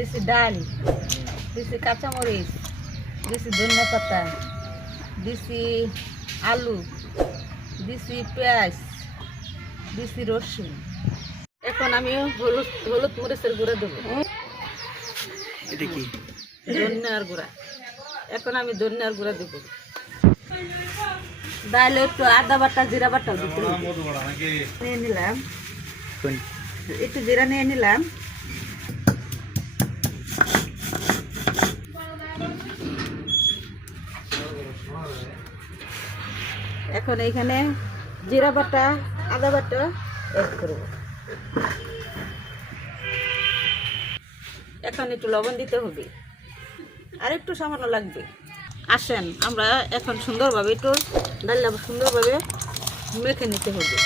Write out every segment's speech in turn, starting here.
দিছি ডাল, দিছি কাঁচামরিচ, দিছি ধনিয়া পাতা, দিছি আলু, দিছি পেঁয়াজ, দিছি রসুন। এখন আমি হলুদ হলুদ মরিচের গুঁড়া দেবো। এটা কি? ধনিয়ার গুঁড়া। এখন আমি ধনিয়ার গুঁড়া দেবো। ডালে একটু আদা বাটা জিরা বাটাও দিতে হবে। নিয়ে নিলাম, একটু জিরা নিয়ে নিলাম। এখন এইখানে জিরা বাটা আদা বাটা অ্যাড করব। এখন একটু লবণ দিতে হবে, আর একটু সামান্য লাগবে। আসেন আমরা এখন সুন্দরভাবে একটু ডালটা সুন্দরভাবে মেখে নিতে হবে।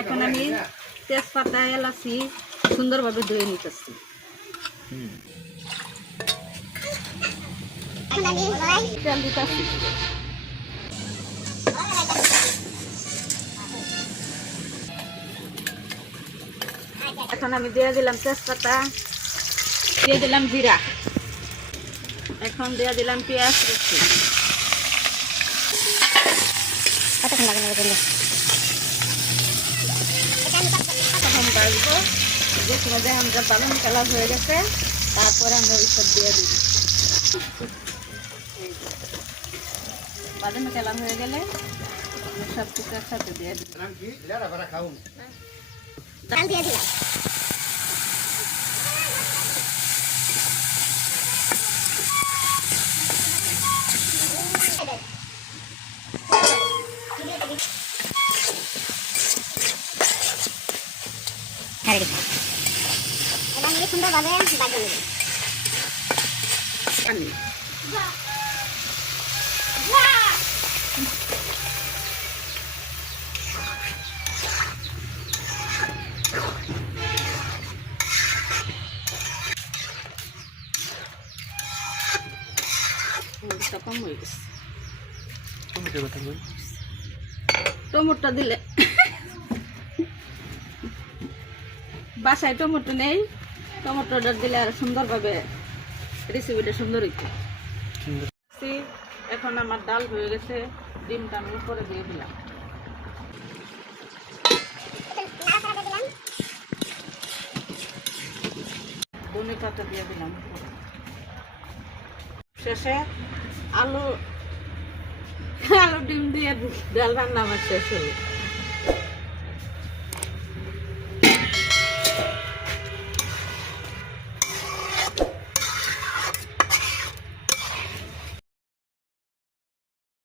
এখন আমি তেজপাতা এলাচি সুন্দরভাবে ধুয়ে নিতেছি। তেল দিতেছি। এখন আমি দিয়ে দিলাম তেজপাতা, দিয়ে দিলাম জিরা, এখন দিয়ে দিলাম পেঁয়াজ রসুন। এখন বাজবো, যে সময় যে আমরা বাদাম কালার হয়ে গেছে, তারপরে আমরা এইসব দিয়ে দিই। বাদাম কালার হয়ে গেলে সব কিছু একসাথে দিয়ে দিই। সুন্দরভাবে বাজিয়ে নেব। কম হয়ে গেছে। টমেটো দিলে বাসায় টমেটো নেই, টমেটোটা দিলে আর সুন্দরভাবে রেসিপিটা সুন্দর হইতো। এখন আমার ডাল হয়ে গেছে, ডিমটা আমি উপরে দিয়ে দিলাম। ধনিয়া পাতা দিয়ে দিলাম। শেষে আলু ডিম দিয়ে ডাল রান্না আমার শেষ হলো।